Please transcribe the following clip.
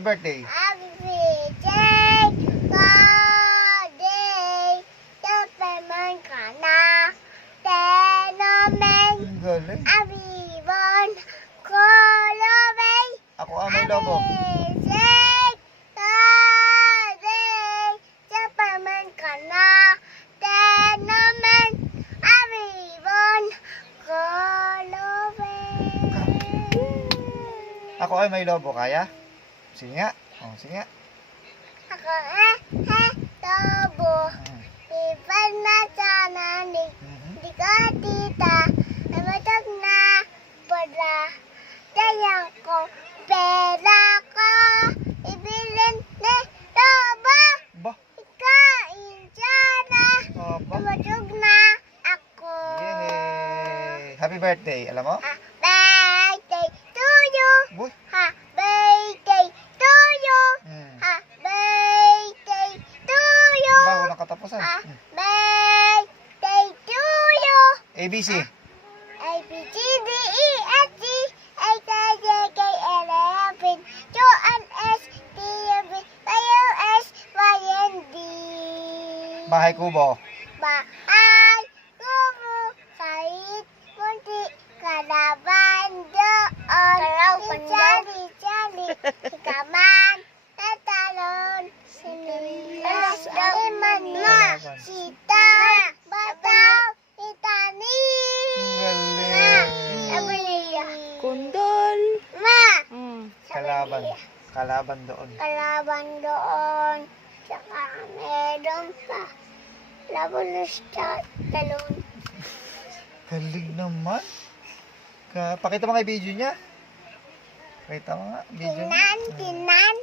Happy birthday. Happy birthday, birthday. Superman ka na. Tenomen. Ang galing. Abibon. Kolobay. Ako ang may lobo. Birthday, birthday. Superman ka na. Tenomen. Abibon. Kolobay. Ako ay may lobo. Kaya? Sige nga. Oh, sige nga. Ako tobo. Mm. Ipan na sa nanig. Mhm. Di ka tita. Namatag na pala. Dayang ko. Pera ko. Ibilin ni tobo. Ba? Ikain sana. Aba. Namatag na ako. Yay! Happy birthday. Alam mo? Birthday to you. Boy. Birthday to you. Mm. Birthday to you. Ba, walang katapusan. Mm. Birthday to you. ABC. A, B, C, D, E, F, G, H, I, J, K, L, M, N, Q, R, S, T, U, V, W, X, Y, and Z. Bahay kubo. Bahay, kubo, kahit munti, kalaban doon. Jali, ikaman, tatalon, sinilas, iman na, sita, bataw, itanim. Ang galing. Kundol. Ma, Kalaban. Kalaban doon. kalaban doon. Saka meron pa. Labulos sa talon. Galing naman. Pakita mo nga yung video niya. Pakita mo nga. Video niya. Tinan.